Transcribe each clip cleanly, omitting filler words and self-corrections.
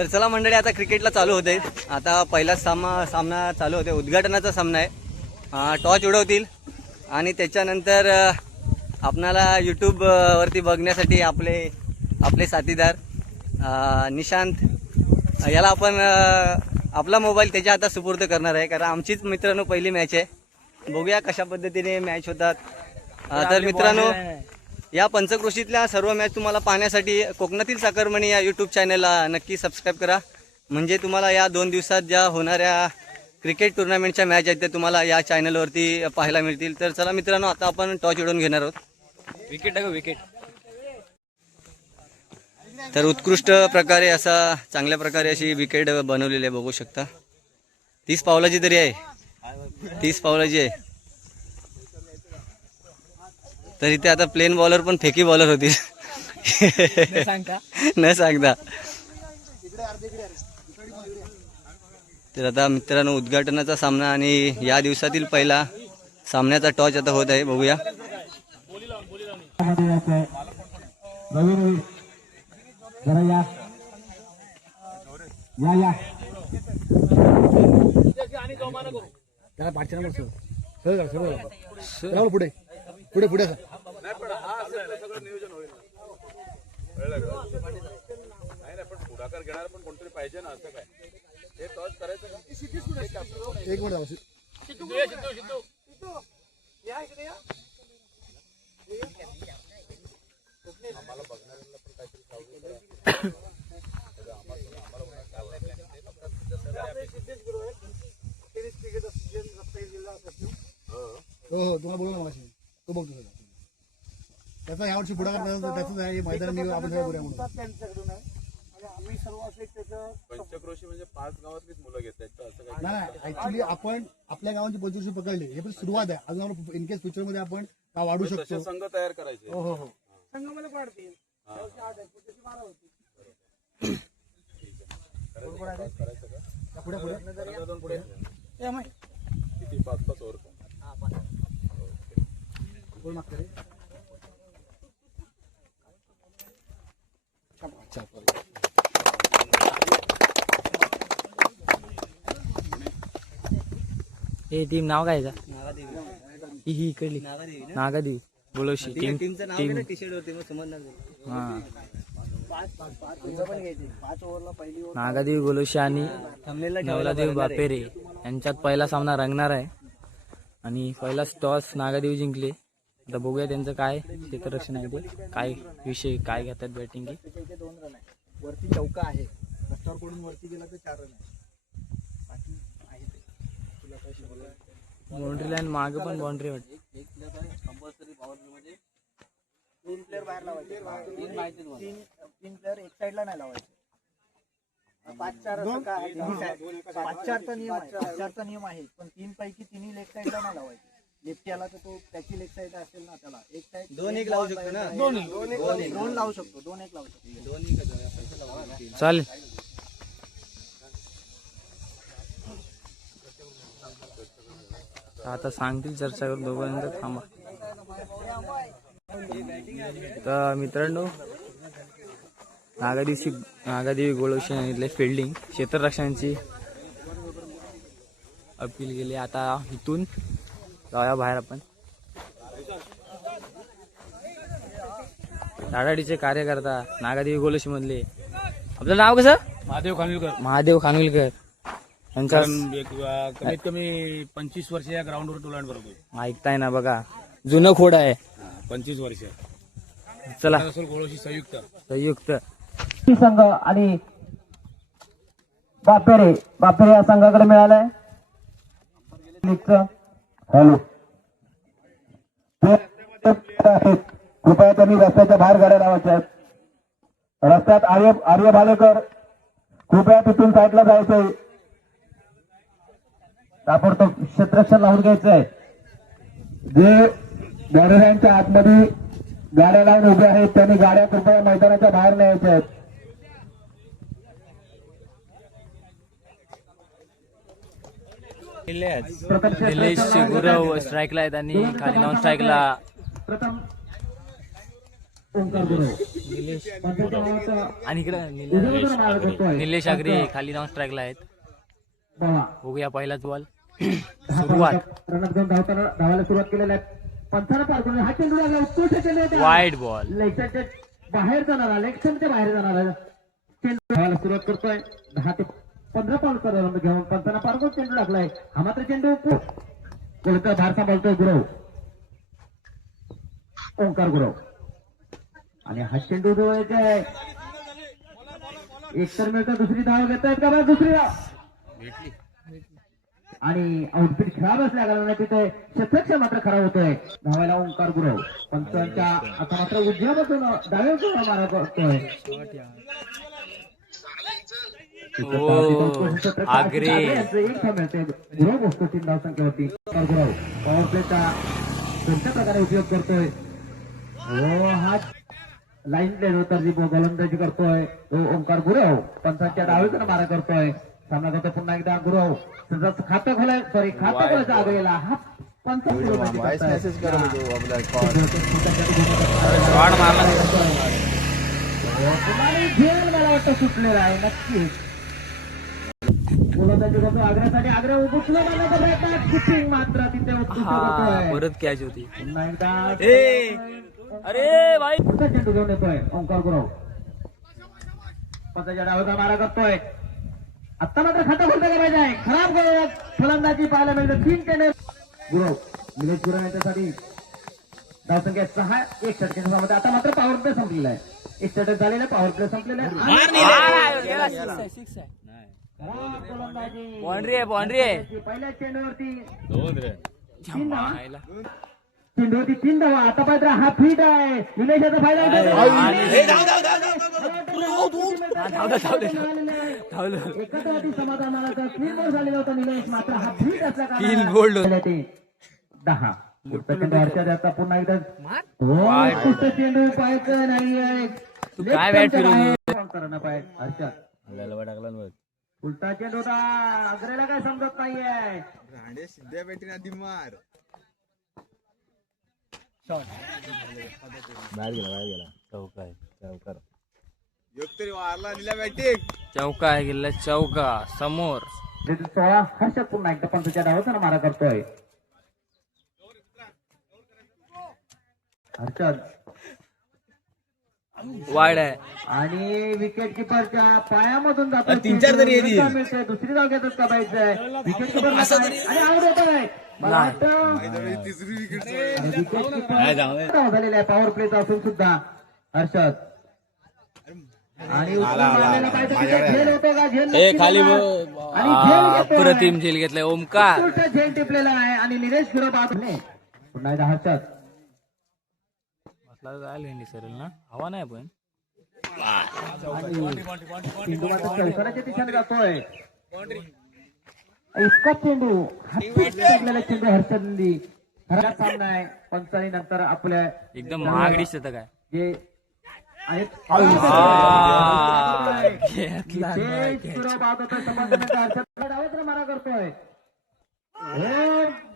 तर चला मंडळी, आता क्रिकेटला चालू होते. आता पहिला सामना चालू होते. उद्घाटनाचा सामना आहे. टॉस उडवतील आणि त्याच्यानंतर आपणाला यूट्यूब वरती बघण्यासाठी आपले साथीदार निशांत याला आपण आपला मोबाईल त्याच्या हातात सुपूर्द करणार आहे. कारण आमचीच मित्रांनो पहिली मॅच आहे. बघूया कशा पद्धतीने मॅच होतात. तर मित्रांनो, या पंचक्रोशीतल्या सर्व मॅच तुम्हाला पाहण्यासाठी कोकणातील साखरमणी या यूट्यूब चॅनलला नक्की सबस्क्राईब करा. म्हणजे तुम्हाला या 2 दिवसात ज्या होणाऱ्या क्रिकेट टुर्नामेंटच्या मॅच आहेत त्या तुम्हाला या चॅनलवरती पाहायला मिळतील. तर चला मित्रांनो, आता आपण टॉस उडवून घेणार आहोत. विकेट. तर उत्कृष्ट प्रकारे चांगल्या प्रकारे अशी विकेट बनवलेली आहे, बघू शकता. 30 पावलाची तरी आहे. 30 पावलाची आहे. तर इथे आता प्लेन बॉलर पण फेकी बॉलर होती न सांगता. तर आता मित्रांनो, उद्घाटनाचा सामना आणि या दिवसातील पहिला सामन्याचा टॉस आता होत आहे. बघूया. पुढे पुढे पुढाकार घेणार पण कोणतरी पाहिजे ना. असं काय हे टॉस करायचं. एक मिनिट आम्हाला बघणाऱ्यांना पण काहीतरी हो तुम्हाला बोलू ना माशी तो बघतो त्याचा यावर्षी पुढाकार त्याच आहे. मैदान आपण त्यांच्याकडून आहे. आम्ही सर्व असे त्याचं पंचक्रोशी म्हणजे 5 गावातलीच मुलं घेतात असं काही नाही. ऍक्च्युली आपण आपल्या गावाची पंचक्रोशी पकडली हे पण सुरुवात आहे. अजून आपण इन केस फ्युचर मध्ये आपण वाढू शकतो. संघ तयार करायचे. हो हो संघ मला वाढतील. पुढे पुढे किती 5-5 ओव्हर बोल मागते रे. हे टीम नाव काय आहे? ही इकडली नागादेवी बोलोशी टीमचं नाव टी शर्ट वरती मग समजणार. हा, नागादेवी गोलोशी आणि नवलादेवी बापेरे यांच्यात पहिला सामना रंगणार आहे. आणि पहिला टॉस नागादेवी जिंकले. आता बघूया त्यांचं काय क्षेत्ररक्षण आहे ते, काय विषय काय घेतात बॅटिंग. 2 रन आहे. वरती चौका आहे. रस्त्यावर कडून वरती गेला तर 4 रन आहे. बाकी आहे ते तुला काय बाउंड्री लाईन मागे पण बाउंड्री वाटते. एक प्लेअर आहे कंपल्सरी बाउंड्री मध्ये. 3 प्लेअर बाहेर लावायचे. 3 प्लेअर एक साईडला नाही लावायचे. 5-4 5-4चा नियम आहे. 5-4चा नियम आहे. पण 3 पैकी 3 लेग साईडला नाही लावायचे. लेफ्टी आला तर तो त्याची लेग साईड असेल ना, त्याला एक साईड 2-1 लावू शकतो ना. 2 लावू शकतो. 2-1 लावू शकतो. 2-1 चालेल. आता सांगतील चर्चा करून दोघांनंतर थांबा. तर मित्रांनो, नागादेवी गोलोशी यांनी फिल्डिंग क्षेत्ररक्षणाची अपील केली. आता इथून जाऊया बाहेर आपण. टाटाडीचे कार्यकर्ता नागादेवी गोलोशी मधले, आपलं नाव कसं? महादेव खानविलकर यांचा कमीत कमी 25 वर्ष या ग्राउंडवर टोलांड बरोबर ऐकताय ना, बघा जुनं खोड आहे. 25 वर्ष. चला गोळोशी संयुक्त संघ आणि बापेरे या संघाकडे मिळालाय. हॅलो, कृपया त्यांनी रस्त्याच्या बाहेर गाड्या लावायच्या आहेत. रस्त्यात आर्य भालेकर, कृपया तिथून साईडला जायचंय. ताबडतोब क्षेत्ररक्षण लावून घ्यायचं आहे. जे गॅलऱ्यांच्या आतमध्ये गाड्या लावून उभे आहेत त्यांनी गाड्या कृपया मैदानाच्या बाहेर न्यायच्या आहेत. निलेश गुरव स्ट्राईकला आहेत आणि खाली नॉन स्ट्राईकला पंचांच्या भावाचा आणि इकडे उजव्या बाजूला मारा करतोय. निलेश आगरे खाली जाऊन स्ट्राईकला आहेत. बाबा बघूया पहिलाच बॉल. 10 सुरुवात. रनात घेऊन धावायला सुरुवात केलेल्या आहे. पंचाला पार करून हा चेंडू लागला, उत्कृष्ट चेंडू होता. Wide ball. लेगच्या बाहेर जाणारा, लेगच्या बाहेर जाणारा चेंडू धावायला सुरुवात करतोय. 10 ते 15 पाऊल करायला घेऊन पंचांना पार करून चेंडू लागलाय. हा मात्र चेंडू कोणता भार सांभाळतोय गुरव, ओंकार गुरव. आणि हा चेंडू जो आहे ते एक तर मिळतं, दुसरी धाव घेत आहेत का बरं, दुसरी धाव आणि आउटफिट खराब असल्या कारणाने तिथे शतक्ष मात्र खराब होतोय. धावायला ओंकार गुरव. पंचांच्या आता मात्र उजव्या बाजून डाव्या बाजूला मारा करतोय. आगरे. एक धाव मिळते. गुरव बसतो 3 धावसंख्येवरती. ओंकार गुरव पॉवर प्लेचा कोणत्या प्रकारे उपयोग करतोय. हा लाईन प्लेन तर जी गोलंदाजी करतोय तो ओंकार गुरव. पंचांच्या डावीकडे मारा करतोय. सामना करतो पुन्हा एकदा गुरव. त्याचं खातं खोलाय, सॉरी खातं खोलायचा आग गेला. हा पंच शॉट मारला. झेल मला वाटतं सुटलेला आहे नक्कीच. गोलंदाजी करतो आग्र्यासाठी. आग्रा उचलून आणण्याचा प्रयत्न, किपिंग मात्र तिथे उत्कृष्ट करतोय. परत कॅच होती. पुन्हा एकदा अरे भाई. पुढचा चेंडू घेऊन येतोय ओंकार गुरव. पंचाच्या डावीचा मारा करतोय. आता मात्र खाता खोलता का पाहिजे. खराब फलंदाजी पाहायला मिळतं. 3 चेंडू गुरव, निलेश गुरव यांच्यासाठी धावसंख्या 6. 1 षटकांमध्ये आता मात्र पॉवर प्ले संपलेला आहे. 1 षटक झालेला, पॉवर प्ले संपलेला आहे. बाउंड्री आहे, बाउंड्री आहे. पहिल्या चेंडूवरती 3 धावा. आता पात्र हा फीट आहे. निलेशाचा फायदा एकाच समाधानाला 3 गोल झालेला होता निलेश. मात्र हा फीट असल्या 3 गोल्ड. 10 आता पुन्हा एकदा उत्कृष्ट चेंडू पाहायचं नाहीये. काय बॅट फिरवून उलटा चेंडू होता. अग्रेला काय समजत नाहीये. चौका आहे गेला. चौका समोर. 16 हर्षद पुन्हा एकदा पंचाच्या डावाचा मारा करतोय. हर्षद वाईड आहे. आणि विकेट किपरच्या पायामधून जातो. 3-4 तरी मिळते. दुसरी धाव घेतात का पाहिजे. विकेट किपर आणि आउट होत आहे. मला वाटतं विकेट किपर झालेला आहे पॉवर प्लेचा असून सुद्धा. हर्षद आणि मारलेला पाहिजे. झेल होतो का. झेल खाली आणि झेल घेतोय. अप्रतिम झेल घेतलाय ओमकार. उत्कृष्ट झेल टिपलेला आहे आणि निलेश गुरव पुन्हा एकदा हर्षद. जायला सरेल ना, हवा नाही पण. चेंडू मात्र चौकाराच्या दिशेने जातोय. इतका चेंडू हातला चेंडू हर्षदनी खरा सामना आहे. पंचाळी नंतर आपल्या एकदम महागडी शतक आहे. जे आहेत हर्षद मारा करतोय.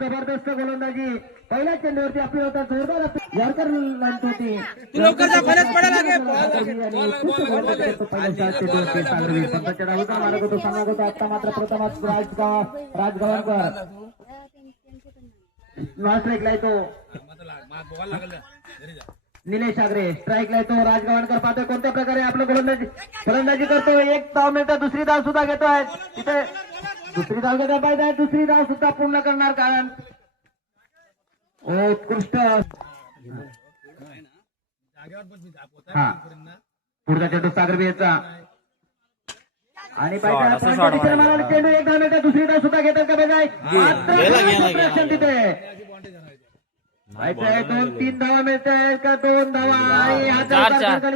जबरदस्त गोलंदाजी. पहिल्या चेंडूवरती आपली होता जोरदार यॉर्कर लाईन होती. पंचाच्या डावीचा मारक होतो. सांगत होता आता मात्र प्रथमच राजगवानकर नॉन स्ट्राईकला येतो. निलेश आगरे स्ट्राईकला येतो. राजगवानकर पाहतोय कोणत्या प्रकारे आपलं फलंदाजी करतोय. 1 धाव मिळतं. दुसरी धाव सुद्धा घेतोय. तिथे दुसरी धाव घेता पाहिजे. दुसरी धाव सुद्धा पूर्ण करणार कारण उत्कृष्ट. हा पुढचा चेंडू सागर बियेचा आणि चेंडू 1 धाव मिळतं. दुसरी धाव सुद्धा घेतात का पाहिजे. तिथे 2-3 धावा मिळत आहेत का. 2 धावा.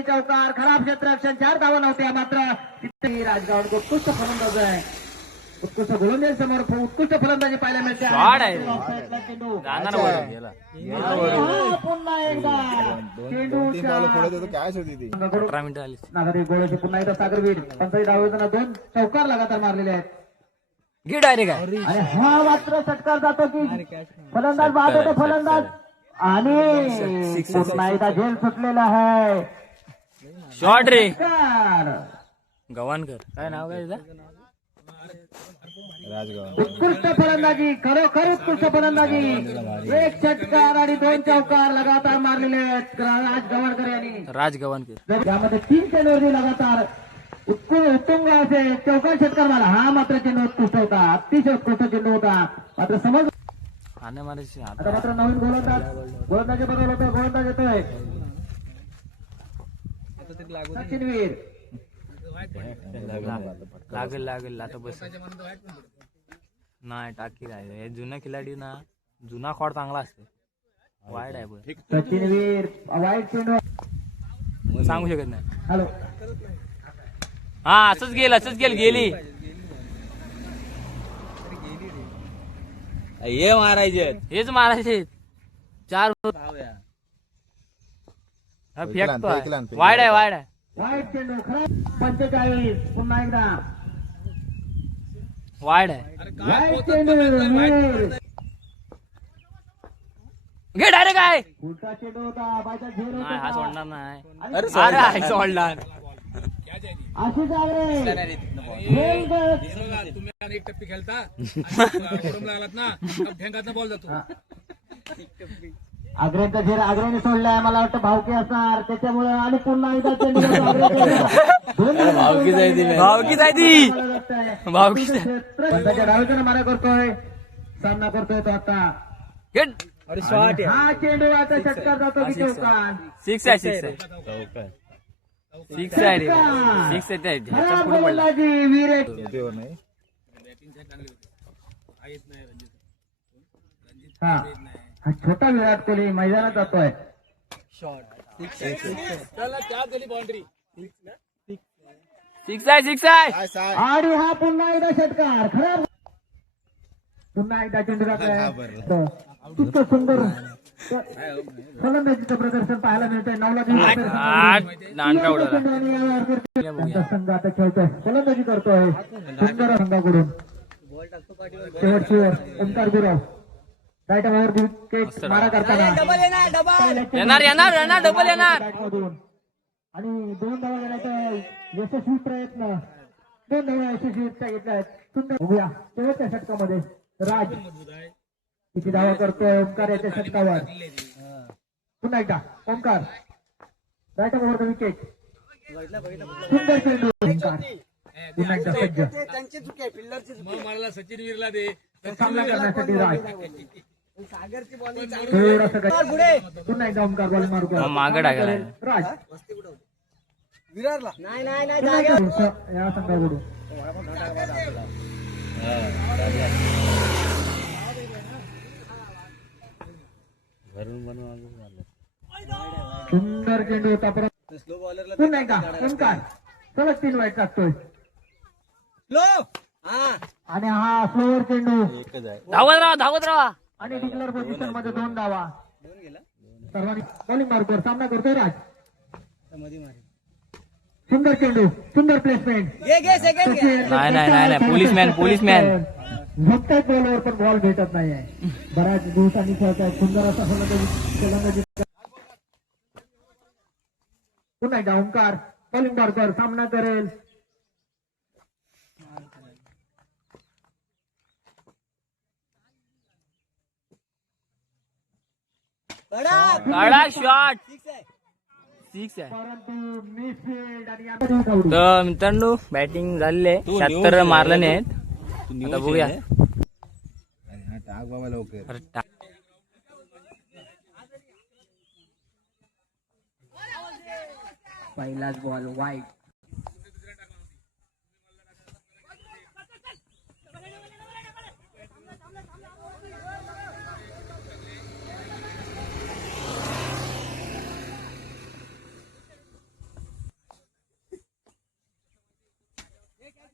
चौकार खराब क्षेत्ररक्षण. 4 धावा नव्हत्या मात्र तिथे राजगाव उत्कृष्ट फलंदाज आहे. उत्कृष्ट गोलंदाजी समोर उत्कृष्ट फलंदाजी पाहायला मिळते. पुन्हा एकदा नागरिक गोळ्याची पुन्हा एकदा सागरवीर. 15 डावीजना 2 चौकार लगातार मारलेले आहेत. आणि हा मात्र षटकार जातो की फलंदाज बाद होतो. फलंदाज आणि पुन्हा एकदा झेल सुटलेला आहे. शॉट रे षटकार. गव्हाणकर काय नाव काय त्याचं? उत्कृष्ट फलंदाजी, खरोखर उत्कृष्ट फलंदाजी. एक षटकार आणि 2 चौकार लगातार मारलेले आहेत राज गव्हाणकर यांनी. राज गव्हाणकर. यामध्ये 3 चेंडूवरती लगातार उत्तुंग असे चौकार षटकार मारला. हा मात्र चेंडू उत्कृष्ट होता, अतिशय उत्कृष्ट चेंडू होता. मात्र समज हाने मारायची आता मात्र नवीन गोलंदाज बदल होतो. गोलंदाज येतोय सचिनवीर. लागेल लागेल आता बस नाही टाकी काय हे जुना खिलाडी ना जुना खोड चांगला असते वाईट आहे पण सचिनवीर वाईट चेंडू सांगू शकत नाही. हॅलो हा असंच गेली हे मारायचे हेच मारायचे 4 फेकतो वाईट आहे वाईट चेंडू खराब. 45 पुन्हा एकदा वाईट आहे वाईट चेंडू. वीर. घे डायरेक्ट आहे उलटा चेंडू होता. बायचा झेल नाही हा होता. सोडणार नाही अरे सोडणार आशिष आगरे झेल गट. तुम्ही आणि एक टप्पी खेळता ओढून आलात ना भेंगात बॉल जातो. आग्रेचा झेल आग्रेने सोडलाय. मला वाटतं भावकी असणार त्याच्यामुळे आणि पुन्हा एकदा चेंडू होता. भावकीच आहे ती भावकीच आहे. पंताच्या डावीकडे मारा करतोय. सामना करतोय तो आता. अरे शॉट हा चेंडू आता षटकार जातो की चौकार. 6 आहे 6 आहे 6 आहे रे 6 आहे ह्याच्या खराब पुढे पडला गोलंदाजी वीर. हा हा छोटा विराट कोहली मैदानात जातोय. 6 आहे आणि हा पुन्हा एकदा षटकार खराब. पुन्हा एकदा चेंडू जातोय. इतकं सुंदर फलंदाजीचं प्रदर्शन पाहायला मिळतंय. 9 नानका उडाला त्यांचा संघ आता खेळतोय. फलंदाजी करतोय सुंदर संघाकडून. शेवटची over Omkar Gurav right over wicket मारा करताना येणार डबल येणार बॅटमधून. आणि 2 धावा घेण्याचा यशस्वी प्रयत्न. 2 धावा यशस्वीरित्या घेतल्या आहेत. सुंदर बघूया शेवटच्या षटकामध्ये राज किती धावा करतोय ओंकार याच्या षटकावर. पुन्हा एकदा ओंकार राईट ओव्हर विकेट. सुंदर चेंडू ओंकार पुन्हा एकदा सज्ज. मग मला सचिन वीरला दे सामना करण्यासाठी राज थोडासा गती. पुन्हा एकदा ओंकार बॉल मारू मागं टाकायला राज या संघाकडून. सुंदर चेंडू होता परत स्लो बॉलरला पुन्हा एकदा ओंकार सलग 3 वाईट टाकतोय. स्लो हा आणि हा स्लोअर चेंडू धावत राहा आणि डिक्लेअर पोझिशन मध्ये 2 धावा. दोन गेला सर्वांनी बॉलिंग मार्कवर सामना करतोय राज. मध्ये मारे सुंदर चेंडू सुंदर प्लेसमेंट. घे सेकंड नाही पोलिसमॅन झोपतायत बॉलवर पण बॉल भेटत नाहीये. बऱ्याच दिवसांनी खेळतायत. सुंदर असा फलंदाजी. पुन्हा एकदा ओंकार बॉलिंग मार्कवर सामना करेल. कडक शॉट 6 आहे. परंतु मिसफील्ड आणि आता धावडी. तर मित्रांनो बॅटिंग झालेली आहे 76 मारले नाहीत. आता बघूया अरे टाक. पहिलाच बॉल वाईट.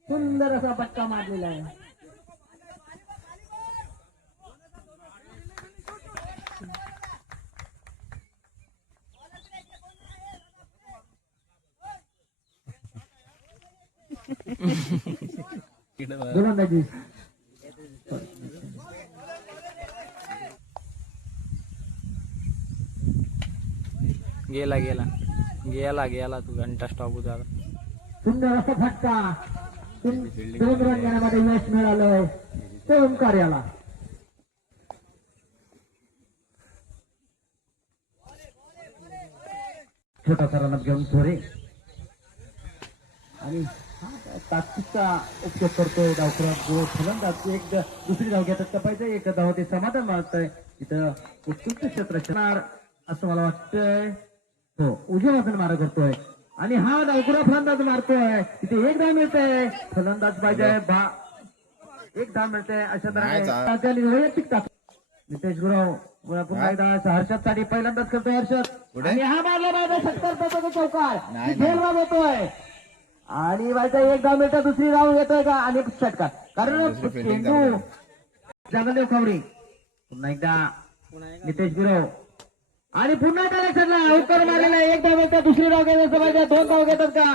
सुंदर असा पट्टा मारलेला आहे. गोलंदाजी गेला गेला तू घंटा स्टॉप होता. सुंदर असा फटका 2 रन घेण्यामध्ये यश मिळालं ते ओंकार याला. छोटासा रनअप घेऊन थोरे आणि ताकदीचा उपयोग करतोय डावखुरा जो फलंदाज एक दुसरी धाव घेतात का पाहिजे एक धाव ते समाधान मानतंय तिथं उत्कृष्ट क्षेत्र असणार असं मला वाटतंय. हो उजव्या बाजूने मारा करतोय आणि हा डावखुरा फलंदाज मारतोय तिथे एक धाव मिळतंय. फलंदाज पाहिजे एक धाव मिळते अशा तऱ्हेने वैयक्तिक ताकद नितेश गुरव पुन्हा एकदा हर्षदसाठी पहिल्यांदाच करतोय हर्षद आणि हा मारला बाबा 70 चौकार खेळ राब होतोय आणि बायचा एक धाव मिळतं दुसरी धाव येतोय का आणि षटकार कारण चेंडू जगदेव खवरी पुन्हा एकदा नितेश गुरव आणि पुन्हा कनेक्शनला उत्तर मारलेला एक धाव मिळतं दुसरी धाव घेत पाहिजे 2 धाव घेतात का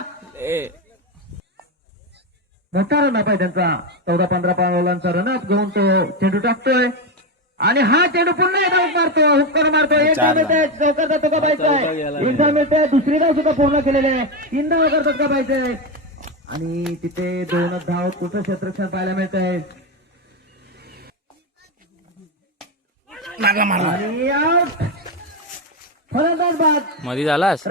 मोठा रन पाहिजे त्यांचा 14-15 पावलांचा रनअप घेऊन तो चेंडू टाकतोय आणि हा चेंडू पुन्हा एकदा मारतो हुक्कर मारतो एक धाव मिळते चौकार जातो का पाहिजे एक धाव मिळते दुसरी धाव सुद्धा पूर्ण केलेली आहे 3 धाव करतात का पाहिजे आणि तिथे 2 धाव कुठं क्षेत्ररक्षण पाहायला मिळत आहे आणि आउट फलंदाज बाद मध्ये झालास.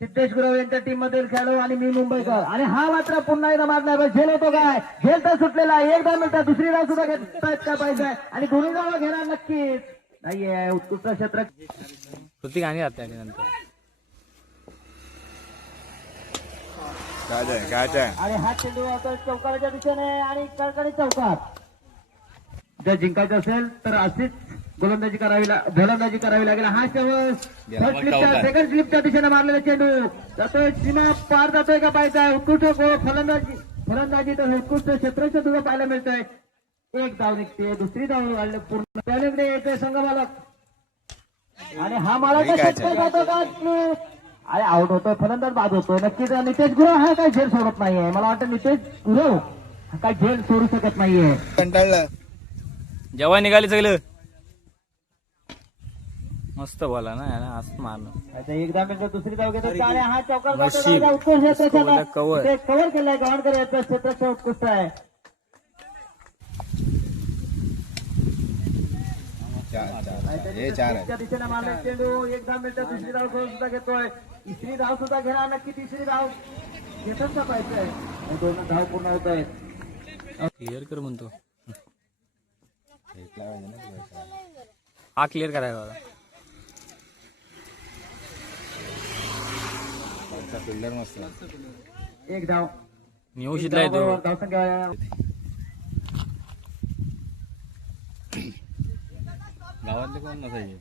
सिद्धेश गुरव यांच्या टीम मधील खेळाडू आणि मी मुंबईकर आणि हा मात्र पुन्हा एकदा मारणार झेल होतो काय झेल तर सुटलेला एक धाव मिळतात दुसरी धाव सुद्धा घेतात का पाहिजे आणि दोन्ही धाव घेणार नक्कीच नाहीये उत्कृष्ट क्षेत्र प्रत्येक आणि राहते नंतर आणि हा चेंडू आता चौकाराच्या दिशेने आणि कडकडी चौकार जर जिंकायचं असेल तर अशीच गोलंदाजी करावी लागेल. हा सेकंड स्लिपच्या दिशेने मारलेला चेंडू जातोय सीमा पार जातोय का पाहिजे उत्कृष्ट फलंदाजी तर उत्कृष्ट क्षेत्ररक्षण सुद्धा पाहायला मिळतंय. एक धाव निघते दुसरी धाव पूर्ण त्याकडे येतोय संघमालक आणि हा मालक जातो का अरे आउट होतोय फलंदाज बाद होतोय नक्कीच. नितेश गुरव हा काही झेल सोडत नाहीये मला वाटतं नितेश गुरव हा काही झेल सोडू शकत नाहीये. कंटाळलं जेव्हा निघाले सगळं मस्त बोला ना याला असं मारणं एकदा मिनिट दुसरी धाव घेतो आणि हा चौकार नशीब. कव्हर केलाय गव्हाणकर याचं क्षेत्ररक्षण उत्कृष्ट आहे. दिशेने मारले चेंडू एक धाव मिनिट दुसरी धाव सुद्धा घेतोय तिसरी धाव सुद्धा घेणार नक्की तिसरी धाव घेतच पाहिजे 2 धाव पूर्ण होत आहेत. क्लिअर कर म्हणतो हा क्लिअर करायला फिल्डर मस्त एक धाव नियोजितला येतो धावसंख्या गावातले कोण नसायचे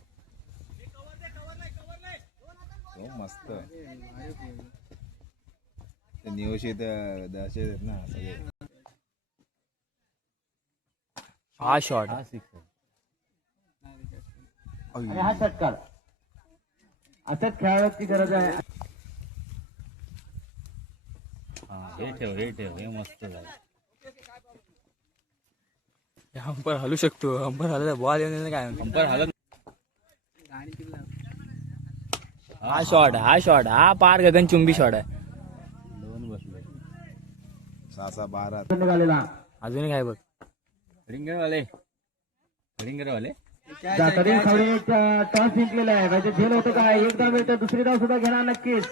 मस्त नियोजित दशे आहेत ना सगळे. हा शॉट आणि हा षटकार असंच खेळाची गरज आहे. हे ठेव हे मस्त झालं. अंपर हलू शकतो अंपर हलला बॉल येऊन काय अंपर हलत हा शॉट हा पार गगनचुंबी शॉट आहे. 2 बसले 6-12 निघालेला अजूनही काय बघ रिंगरवाले जातरी खवडे टॉस जिंकलेला आहे म्हणजे झेल होतं काय एक धाव मिळतं दुसरी धाव सुद्धा घेणार नक्कीच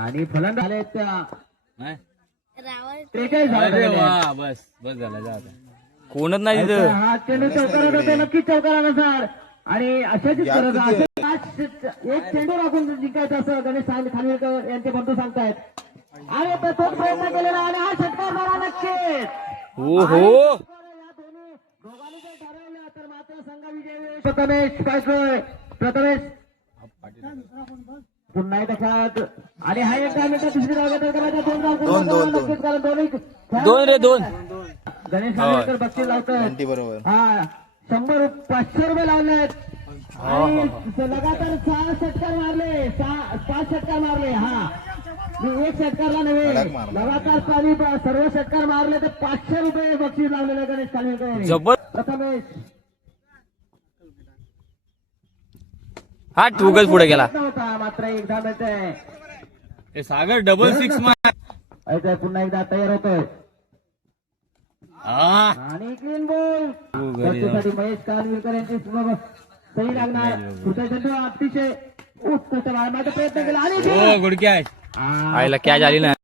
आणि फलंदाज झाले 43 बस झाला कोणच नाही तिथं. हा चेंडू चौकारात होतो नक्कीच चौकारानुसार आणि अशाच गरज एक चेंडू राखून जिंकायचं असं गणेश खानविलकर यांचे बंधू सांगतायत आणि तो प्रयत्न केलेला आणि हा षटकार मारा नक्कीच. हो दोघांनी जर ठरवलं तर मात्र संघ विजय प्रथमेश काय प्रथमेश पुन्हा एकदा खेळात आणि हा एक मिनिट दुसरी धाव घेतात नक्कीच कारण दोन गणेश खानविलकर बक्षीस लावतात बरोबर. हा 100-500 रुपये लावले आणि लगातार 6 षटकार मारले 5 षटकार मारले. हा मी एक षटकारला नव्हे लगातार सर्व षटकार मारले तर 500 रुपये बक्षीस लावलेले गणेश खानविलकर जबर प्रथमेश हा उगाच पुढे गेला. होता मात्र एकदा मिळतंय. सागर डबल सिक्स इथे पुन्हा एकदा तयार होतोय आणि क्लीन बॉल. त्याच्यासाठी महेश कानविलकर यांची सही लागणार. दुसरा चेंडू अतिशय उत्कृष्ट मारण्याचा प्रयत्न केला आणि आईला कॅच आली ना.